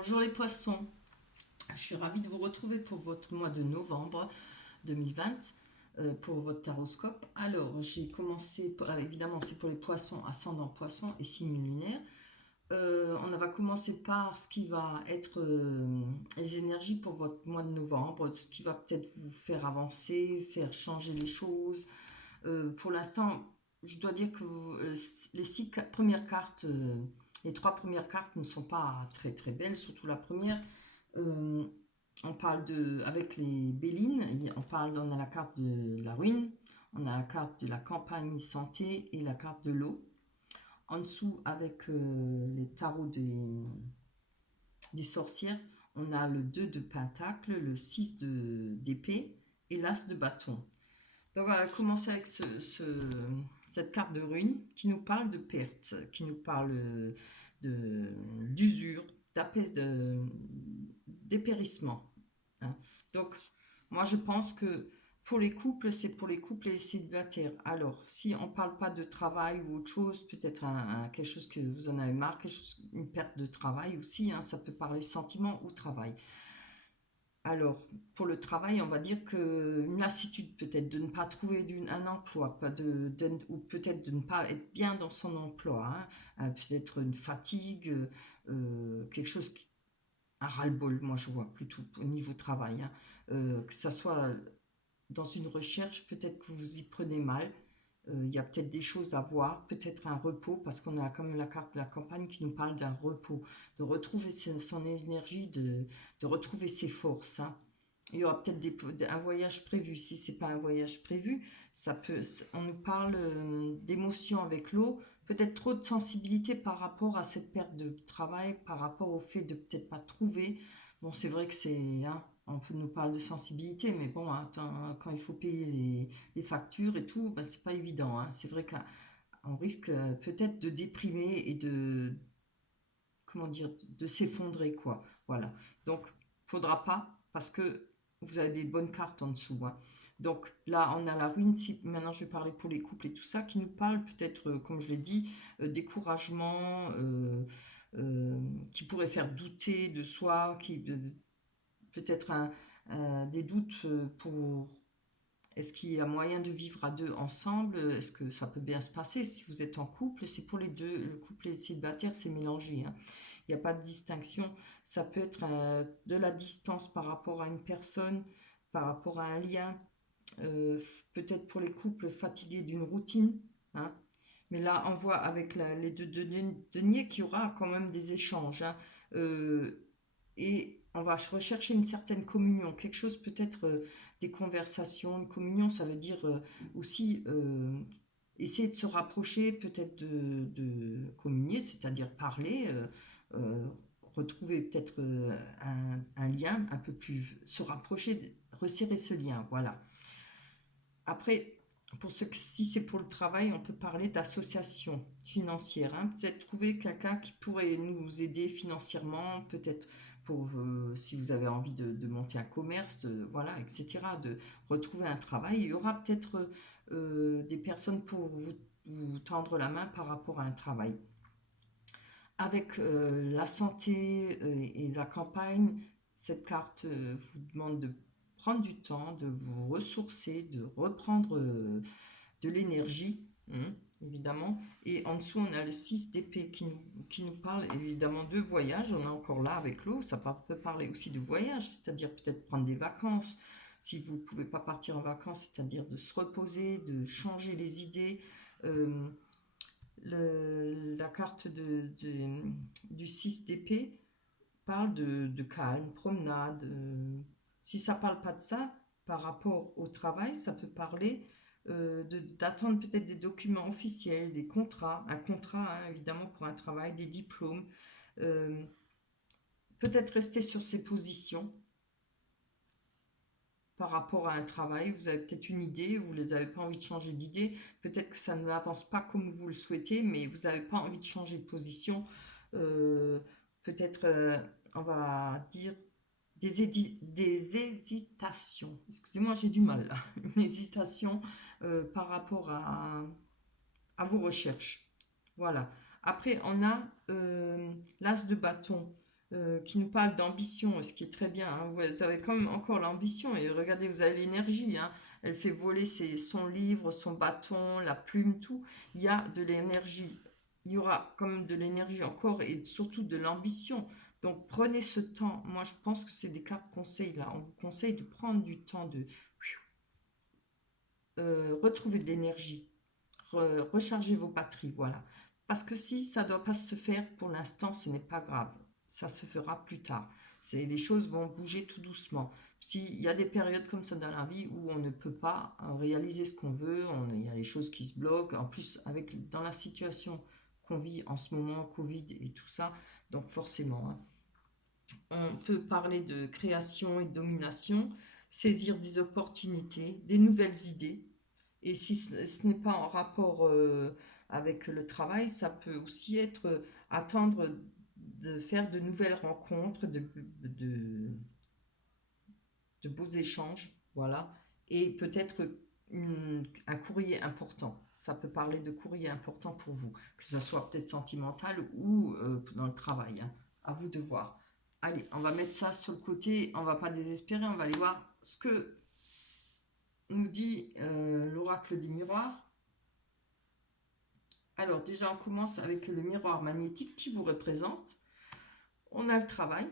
Bonjour les poissons, je suis ravie de vous retrouver pour votre mois de novembre 2020 pour votre taroscope. Alors j'ai commencé, évidemment c'est pour les poissons, ascendant poisson et signe lunaire. On va commencer par ce qui va être les énergies pour votre mois de novembre, ce qui va peut-être vous faire avancer, faire changer les choses. Pour l'instant, je dois dire que les premières cartes, les trois premières cartes ne sont pas très très belles, surtout la première. Euh, on parle avec les Bélines, on a la carte de la ruine, on a la carte de la campagne santé et la carte de l'eau. En dessous, avec les tarots des sorcières, on a le 2 de pentacle, le 6 d'épée et l'as de bâton. Donc on va commencer avec cette carte de ruine qui nous parle de perte, qui nous parle d'usure, dépérissement. Hein. Donc moi je pense que pour les couples, c'est pour les couples et les célibataires. Alors si on ne parle pas de travail ou autre chose, peut-être quelque chose que vous en avez marre, une perte de travail aussi, hein, ça peut parler sentiment ou travail. Alors, pour le travail, on va dire qu'une lassitude peut-être de ne pas trouver un emploi, ou peut-être de ne pas être bien dans son emploi, hein, peut-être une fatigue, quelque chose, un ras-le-bol, moi je vois plutôt au niveau travail, hein, que ça soit dans une recherche, peut-être que vous y prenez mal. Il y a peut-être des choses à voir, peut-être un repos, parce qu'on a comme la carte de la campagne qui nous parle d'un repos, de retrouver son énergie, de retrouver ses forces. Hein. Il y aura peut-être un voyage prévu. Si c'est pas un voyage prévu, on nous parle d'émotions avec l'eau, peut-être trop de sensibilité par rapport à cette perte de travail, par rapport au fait de peut-être pas trouver. Bon, c'est vrai que hein, on nous parle de sensibilité, mais bon, attends, quand il faut payer les factures et tout, ben, c'est pas évident. Hein. C'est vrai qu'on risque peut-être de déprimer et comment dire, de s'effondrer, quoi. Voilà. Donc, faudra pas, parce que vous avez des bonnes cartes en dessous. Hein. Donc là, on a la ruine. Maintenant, je vais parler pour les couples et tout ça, qui nous parle peut-être, comme je l'ai dit, découragement, qui pourrait faire douter de soi, peut-être des doutes pour est-ce qu'il y a moyen de vivre à deux ensemble? Est-ce que ça peut bien se passer si vous êtes en couple? C'est pour les deux, le couple et le célibataire, c'est mélangé. Hein. Il n'y a pas de distinction. Ça peut être de la distance par rapport à une personne, par rapport à un lien. Peut-être pour les couples fatigués d'une routine. Hein. Mais là, on voit avec les deux deniers qu'il y aura quand même des échanges. Hein. Et on va rechercher une certaine communion, quelque chose peut-être des conversations, une communion, ça veut dire aussi essayer de se rapprocher, peut-être de communier, c'est-à-dire parler, retrouver peut-être un lien un peu plus, se rapprocher, resserrer ce lien, voilà. Après, si c'est pour le travail, on peut parler d'association financière. Hein. Peut-être trouver quelqu'un qui pourrait nous aider financièrement, peut-être pour si vous avez envie de monter un commerce, voilà, etc., de retrouver un travail. Il y aura peut-être des personnes pour vous tendre la main par rapport à un travail. Avec la santé et la campagne, cette carte vous demande de prendre du temps, de vous ressourcer, de reprendre de l'énergie, hein, évidemment. Et en dessous, on a le 6 d'épée qui nous parle évidemment de voyage. On est encore là avec l'eau, ça peut parler aussi de voyage, c'est-à-dire peut-être prendre des vacances. Si vous ne pouvez pas partir en vacances, c'est-à-dire de se reposer, de changer les idées. Euh, la carte du 6 d'épée parle de calme, promenade. Si ça parle pas de ça, par rapport au travail, ça peut parler d'attendre peut-être des documents officiels, des contrats, un contrat hein, évidemment pour un travail, des diplômes. Euh, Peut-être rester sur ses positions par rapport à un travail. Vous avez peut-être une idée, vous n'avez pas envie de changer d'idée. Peut-être que ça n'avance pas comme vous le souhaitez, mais vous n'avez pas envie de changer de position. Euh, Peut-être, on va dire, des hésitations. Excusez-moi, j'ai du mal là. Une hésitation par rapport à vos recherches. Voilà. Après, on a l'as de bâton. qui nous parle d'ambition, ce qui est très bien, hein. Vous avez quand même encore l'ambition et regardez, vous avez l'énergie, hein. Elle fait voler son livre, son bâton, la plume, tout. Il y a de l'énergie. Il y aura quand même de l'énergie encore et surtout de l'ambition. Donc prenez ce temps. Moi, je pense que c'est des cartes conseils là. On vous conseille de prendre du temps de retrouver de l'énergie, recharger vos batteries, voilà. Parce que si ça ne doit pas se faire pour l'instant, ce n'est pas grave. Ça se fera plus tard. Les choses vont bouger tout doucement. S'il y a des périodes comme ça dans la vie où on ne peut pas réaliser ce qu'on veut, il y a des choses qui se bloquent. En plus, dans la situation qu'on vit en ce moment, Covid et tout ça, donc forcément, hein, on peut parler de création et de domination, saisir des opportunités, des nouvelles idées. Et si ce n'est pas en rapport avec le travail, ça peut aussi être attendre de faire de nouvelles rencontres, de, de beaux échanges, voilà. Et peut-être un courrier important. Ça peut parler de courrier important pour vous, que ce soit peut-être sentimental ou dans le travail, hein. À vous de voir. Allez, on va mettre ça sur le côté, on va pas désespérer, on va aller voir ce que nous dit l'oracle du miroir. Alors déjà, on commence avec le miroir magnétique qui vous représente. On a le travail.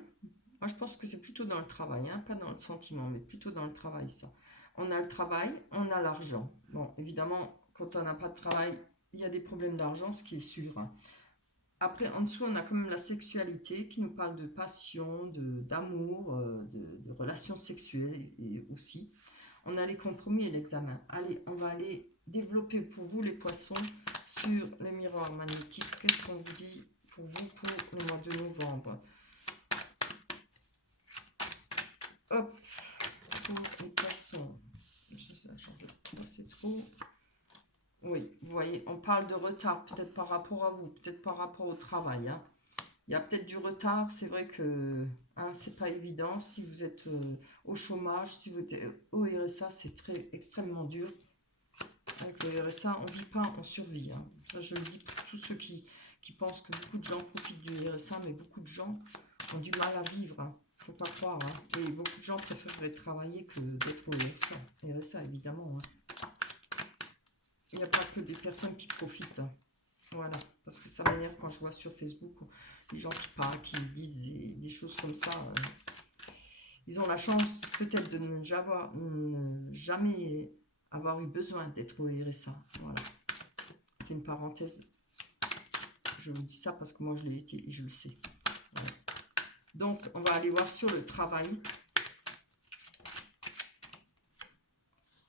Moi, je pense que c'est plutôt dans le travail, hein, pas dans le sentiment, mais plutôt dans le travail, ça. On a le travail, on a l'argent. Bon, évidemment, quand on n'a pas de travail, il y a des problèmes d'argent, ce qui est sûr, hein. Après, en dessous, on a quand même la sexualité qui nous parle de passion, d'amour, de relations sexuelles aussi. On a les compromis et l'examen. Allez, on va aller développer pour vous les poissons sur le miroir magnétique. Qu'est-ce qu'on vous dit pour vous pour le mois de novembre? Hop, pour les poissons. C'est trop. Oui, vous voyez, on parle de retard, peut-être par rapport à vous, peut-être par rapport au travail, hein. Il y a peut-être du retard, c'est vrai que hein, c'est pas évident. Si vous êtes au chômage, si vous êtes au RSA, c'est extrêmement dur. Avec le RSA, on ne vit pas, on survit, hein. Ça, je le dis pour tous ceux qui pensent que beaucoup de gens profitent du RSA, mais beaucoup de gens ont du mal à vivre, hein. Faut pas croire, hein. Et beaucoup de gens préféreraient travailler que d'être au RSA. RSA, évidemment, hein. Il n'y a pas que des personnes qui profitent, hein. Voilà, parce que ça m'énerve quand je vois sur Facebook les gens qui parlent, qui disent des choses comme ça. Ils ont la chance peut-être de ne jamais avoir eu besoin d'être au RSA. Voilà, c'est une parenthèse. Je vous dis ça parce que moi je l'ai été et je le sais. Voilà. Donc on va aller voir sur le travail.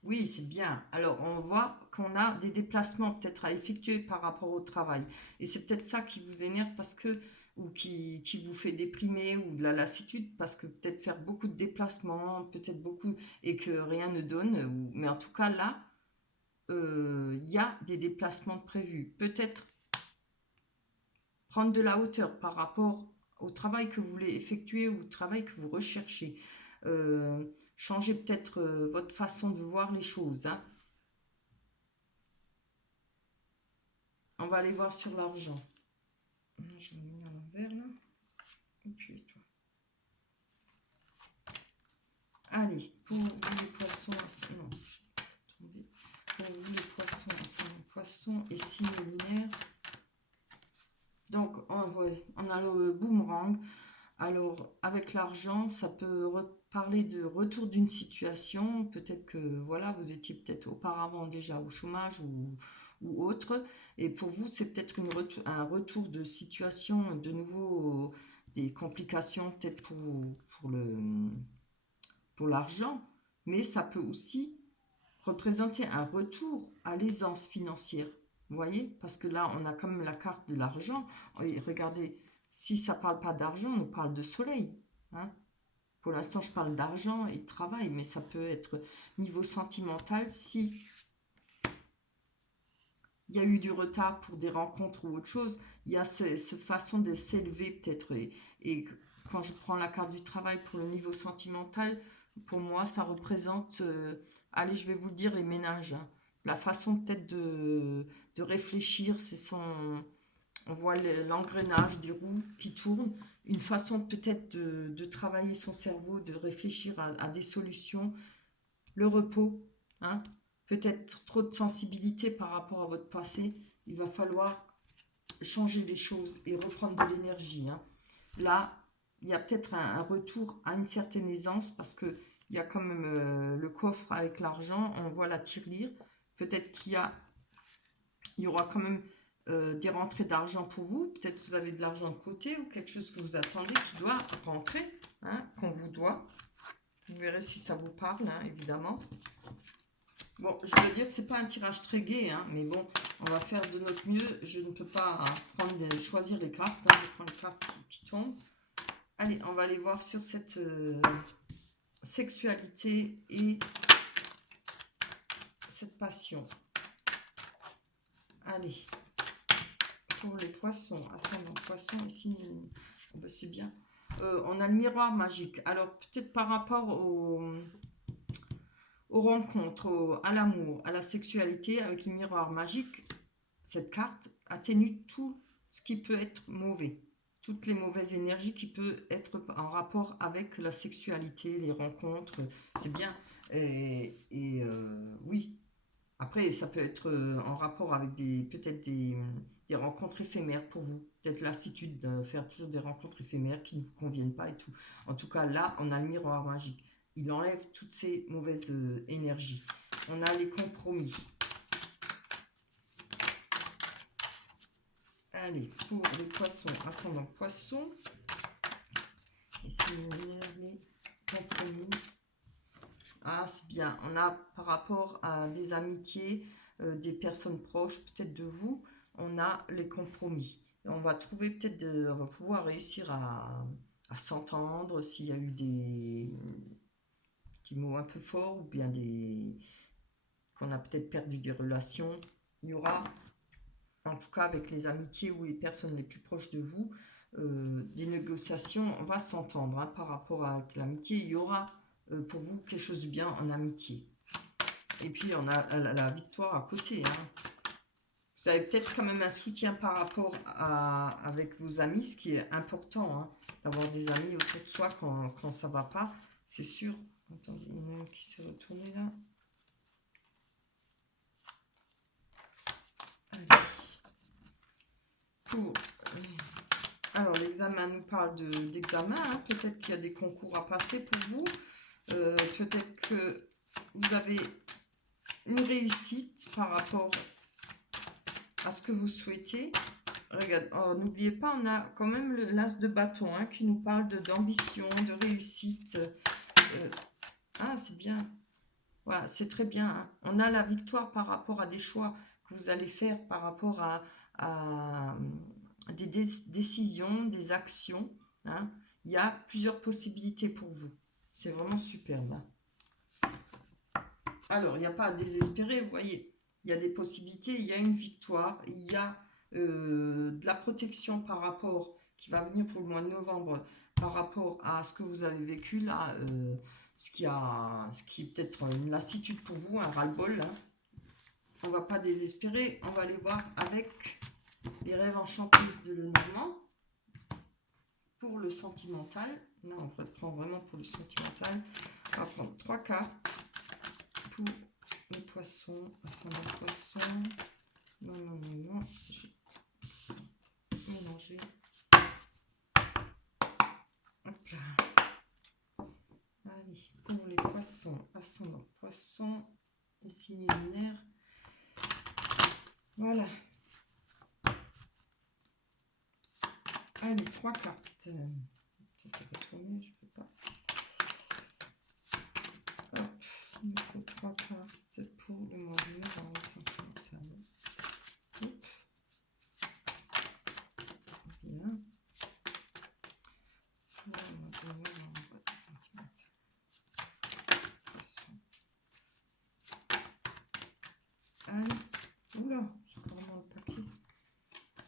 Oui, c'est bien. Alors, on voit qu'on a des déplacements peut-être à effectuer par rapport au travail. Et c'est peut-être ça qui vous énerve parce que, ou qui vous fait déprimer ou de la lassitude parce que peut-être faire beaucoup de déplacements, peut-être beaucoup, et que rien ne donne. Mais en tout cas, là, il y a des déplacements prévus. Peut-être prendre de la hauteur par rapport au travail que vous voulez effectuer ou au travail que vous recherchez. Euh, Changer peut-être votre façon de voir les choses, hein. On va aller voir sur l'argent. Je vais me mettre à l'envers là. Et puis toi. Allez, pour vous les poissons, non, pour vous les poissons, poisson et signe lunaire. Donc, on a le boomerang. Alors, avec l'argent, ça peut parler de retour d'une situation. Peut-être que voilà, vous étiez peut-être auparavant déjà au chômage ou autre. Et pour vous, c'est peut-être un retour de situation, de nouveau des complications peut-être pour l'argent. Mais ça peut aussi représenter un retour à l'aisance financière. Vous voyez? Parce que là, on a quand même la carte de l'argent. Et regardez, si ça ne parle pas d'argent, on parle de soleil, hein. Pour l'instant, je parle d'argent et de travail, mais ça peut être niveau sentimental si il y a eu du retard pour des rencontres ou autre chose. Il y a cette façon de s'élever peut-être. Et quand je prends la carte du travail pour le niveau sentimental, pour moi, ça représente, allez, je vais vous le dire, les ménages, hein. La façon peut-être de réfléchir, on voit l'engrenage des roues qui tournent une façon peut-être de travailler son cerveau, de réfléchir à des solutions. Le repos, hein, peut-être trop de sensibilité par rapport à votre passé. Il va falloir changer les choses et reprendre de l'énergie, hein. Là, il y a peut-être un retour à une certaine aisance parce que il y a quand même le coffre avec l'argent, on voit la tirelire. Peut-être il y aura quand même des rentrées d'argent pour vous. Peut-être que vous avez de l'argent de côté ou quelque chose que vous attendez qui doit rentrer, hein, qu'on vous doit. Vous verrez si ça vous parle, hein, évidemment. Bon, je dois dire que c'est pas un tirage très gai, hein, mais bon, on va faire de notre mieux. Je ne peux pas choisir les cartes, hein, je prends les cartes qui tombent. Allez, on va aller voir sur cette sexualité et cette passion. Allez, pour les poissons, ascendant poisson, ici, c'est bien. On a le miroir magique. Alors, peut-être par rapport aux rencontres, à l'amour, à la sexualité, avec le miroir magique, cette carte atténue tout ce qui peut être mauvais, toutes les mauvaises énergies qui peuvent être en rapport avec la sexualité, les rencontres, c'est bien. Oui, après ça peut être en rapport avec peut-être des rencontres éphémères pour vous, peut-être lassitude de faire toujours des rencontres éphémères qui ne vous conviennent pas et tout. En tout cas, là, on a le miroir magique. Il enlève toutes ces mauvaises énergies. On a les compromis. Allez, pour les poissons, ascendant poisson. Et c'est les compromis. Ah, c'est bien. On a par rapport à des amitiés, des personnes proches, peut-être de vous, on a les compromis. Et on va trouver peut-être, on va pouvoir réussir à s'entendre s'il y a eu des petits mots un peu forts ou bien qu'on a peut-être perdu des relations. Il y aura en tout cas avec les amitiés ou les personnes les plus proches de vous, des négociations, on va s'entendre, hein, par rapport à l'amitié. Il y aura pour vous quelque chose de bien en amitié. Et puis on a la victoire à côté, hein. Vous avez peut-être quand même un soutien par rapport avec vos amis, ce qui est important, hein, d'avoir des amis autour de soi quand ça ne va pas, c'est sûr. Attendez, il y en a un qui s'est retourné là. Allez. Pour Alors, l'examen nous parle d'examen, hein. Peut-être qu'il y a des concours à passer pour vous. Peut-être que vous avez une réussite par rapport à ce que vous souhaitez. Regarde, oh, n'oubliez pas, on a quand même l'as de bâton, hein, qui nous parle d'ambition, de réussite. Ah, c'est bien. Voilà, c'est très bien, hein. On a la victoire par rapport à des choix que vous allez faire, par rapport à des décisions, des actions, hein. Il y a plusieurs possibilités pour vous. C'est vraiment superbe, hein. Alors, il n'y a pas à désespérer, vous voyez. Il y a des possibilités, il y a une victoire, il y a de la protection par rapport, qui va venir pour le mois de novembre, par rapport à ce que vous avez vécu là, ce qui est peut-être une lassitude pour vous, un ras-le-bol, hein. On ne va pas désespérer, on va aller voir avec les rêves enchantés de Lenormand pour le sentimental. Là, on prend vraiment pour le sentimental. On va prendre 3 cartes pour les poissons, ascendant poisson. Non, j'ai mélangé. Hop là. Allez, pour les poissons, ascendant poisson, les signes lunaires. Voilà. Allez, 3 cartes. Peut-être retourner, je peux pas. Hop, il me faut 3 cartes pour le mois de novembre sentimental. Hop. Bien. Pour le mois de novembre sentimental. Poisson. Allez. Oula, j'ai encore dans le papier.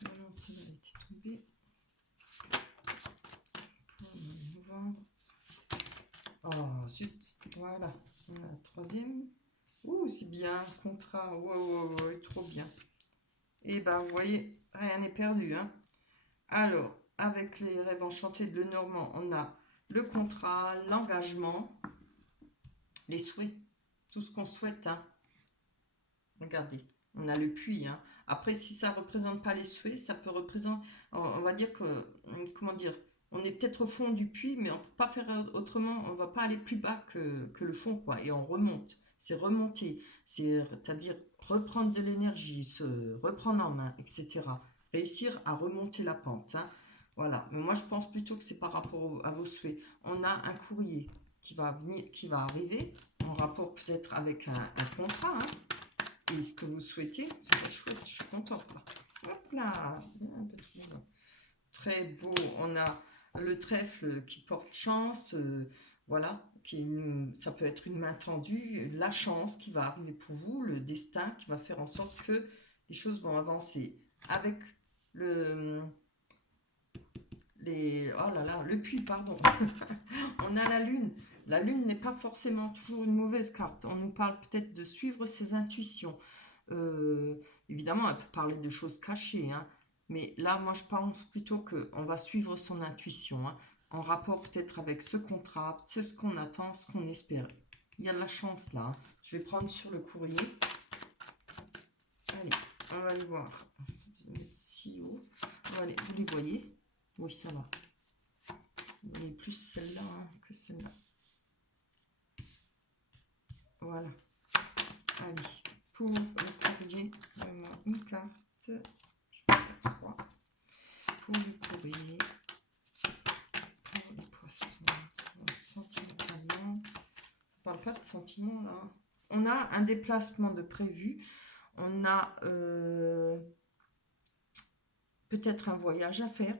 Non, celle-là a été tombée. Pour le mois de novembre. Oh, zut. Voilà. On a la troisième. Ouh, c'est bien. Contrat. Ouais, trop bien. Et ben, vous voyez, rien n'est perdu, hein. Alors, avec les rêves enchantés de Lenormand, on a le contrat, l'engagement, les souhaits, tout ce qu'on souhaite. Hein. Regardez, on a le puits. Hein. Après, si ça ne représente pas les souhaits, ça peut représenter, on va dire que, comment dire, on est peut-être au fond du puits, mais on ne peut pas faire autrement, on ne va pas aller plus bas que le fond, quoi, et on remonte. C'est remonter, c'est-à-dire reprendre de l'énergie, se reprendre en main, etc. Réussir à remonter la pente. Hein. Voilà, mais moi je pense plutôt que c'est par rapport à vos souhaits. On a un courrier qui va venir, qui va arriver, en rapport peut-être avec un contrat, hein, et ce que vous souhaitez. C'est chouette, je suis contente. Là. Hop là, un peu trop long. Très beau. On a le trèfle qui porte chance, voilà, ça peut être une main tendue, la chance qui va arriver pour vous, le destin qui va faire en sorte que les choses vont avancer. Avec le, oh là là, le puits, pardon. On a la lune. La lune n'est pas forcément toujours une mauvaise carte. On nous parle peut-être de suivre ses intuitions. Évidemment, elle peut parler de choses cachées, hein, mais là, moi, je pense plutôt qu'on va suivre son intuition, hein, en rapport peut-être avec ce contrat, c'est ce qu'on attend, ce qu'on espère. Il y a de la chance là. Hein. Je vais prendre sur le courrier. Allez, on va le voir. Je vais mettre si haut. Allez, vous les voyez? Oui, ça va. Vous voyez plus celle-là hein, que celle-là. Voilà. Allez, pour le courrier, vraiment une carte. Je vais faire 3. Pour le courrier, pour les poissons, sentimentalement. On parle pas de sentiments là. On a un déplacement de prévu. On a peut-être un voyage à faire,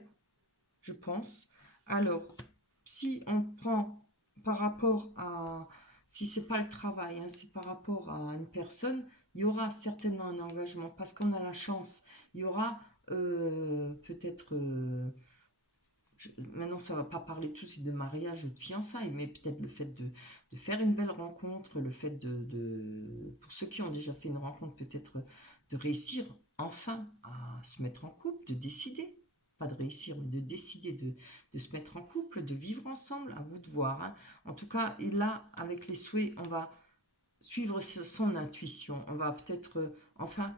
je pense. Alors, si on prend par rapport à, si c'est pas le travail, hein, c'est par rapport à une personne, il y aura certainement un engagement parce qu'on a la chance. Il y aura peut-être, maintenant ça va pas parler tout de suite de mariage ou de fiançailles, mais peut-être le fait de faire une belle rencontre, le fait pour ceux qui ont déjà fait une rencontre, peut-être de réussir enfin à se mettre en couple, de décider pas de réussir, mais de décider de se mettre en couple, de vivre ensemble, à vous de voir. Hein. En tout cas, et là, avec les souhaits, on va suivre son intuition. On va peut-être, enfin,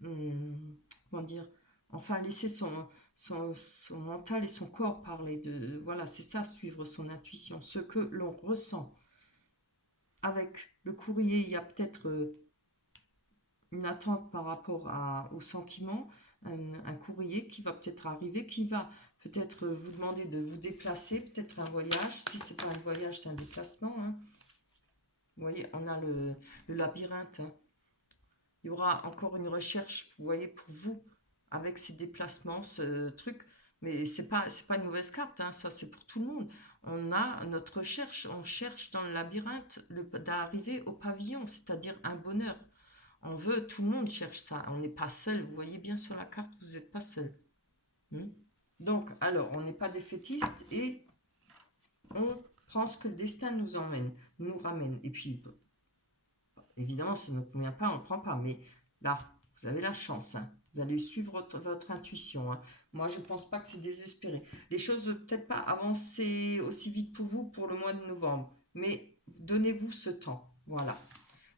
comment dire, enfin, laisser son mental et son corps parler. Voilà, c'est ça, suivre son intuition, ce que l'on ressent. Avec le courrier, il y a peut-être une attente par rapport au sentiment, un courrier qui va peut-être arriver, qui va peut-être vous demander de vous déplacer, peut-être un voyage. Si c'est pas un voyage, c'est un déplacement. Hein. Vous voyez, on a le labyrinthe. Hein. Il y aura encore une recherche, vous voyez, pour vous, avec ces déplacements, ce truc. Mais c'est pas une mauvaise carte, hein, ça c'est pour tout le monde. On a notre recherche, on cherche dans le labyrinthe d'arriver au pavillon, c'est-à-dire un bonheur. On veut, tout le monde cherche ça. On n'est pas seul. Vous voyez bien sur la carte, vous n'êtes pas seul. Donc, alors, on n'est pas défaitiste et on prend ce que le destin nous emmène, nous ramène. Et puis, évidemment, ça ne nous convient pas, on ne prend pas. Mais là, vous avez la chance. Hein. Vous allez suivre votre intuition. Hein. Moi, je ne pense pas que c'est désespéré. Les choses ne vont peut-être pas avancer aussi vite pour vous pour le mois de novembre. Mais donnez-vous ce temps. Voilà.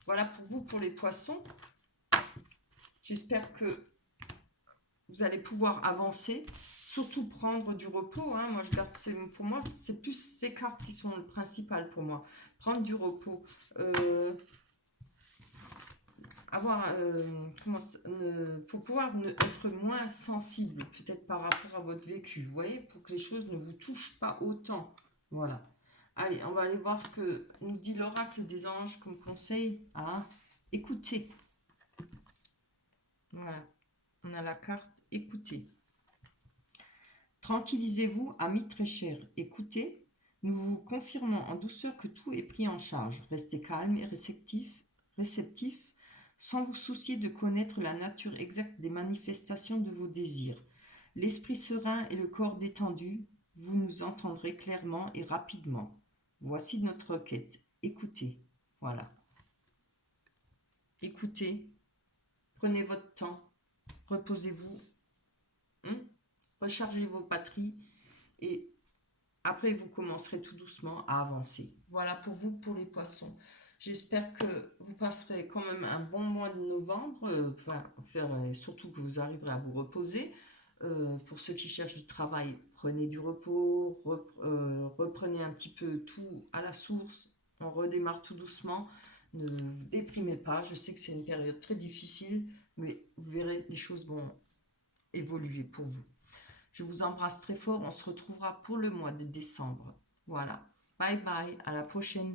Voilà pour vous, pour les poissons. J'espère que vous allez pouvoir avancer, surtout prendre du repos. Hein. Moi, pour moi, c'est plus ces cartes qui sont le principal pour moi. Prendre du repos, avoir, pour pouvoir être moins sensible, peut-être par rapport à votre vécu. Vous voyez, pour que les choses ne vous touchent pas autant. Voilà. Allez, on va aller voir ce que nous dit l'oracle des anges comme conseil à écouter. Voilà. On a la carte écouter. Tranquillisez-vous, amis très chers. Écoutez, nous vous confirmons en douceur que tout est pris en charge. Restez calme et réceptif, sans vous soucier de connaître la nature exacte des manifestations de vos désirs. L'esprit serein et le corps détendu, vous nous entendrez clairement et rapidement. Voici notre requête. Écoutez. Voilà. Écoutez. Prenez votre temps. Reposez-vous. rechargez vos batteries et après vous commencerez tout doucement à avancer. Voilà pour vous, pour les poissons. J'espère que vous passerez quand même un bon mois de novembre, surtout que vous arriverez à vous reposer. Pour ceux qui cherchent du travail, prenez du repos, reprenez un petit peu tout à la source, on redémarre tout doucement. Ne vous déprimez pas, je sais que c'est une période très difficile, mais vous verrez, les choses vont évoluer pour vous. Je vous embrasse très fort, on se retrouvera pour le mois de décembre. Voilà, bye bye, à la prochaine.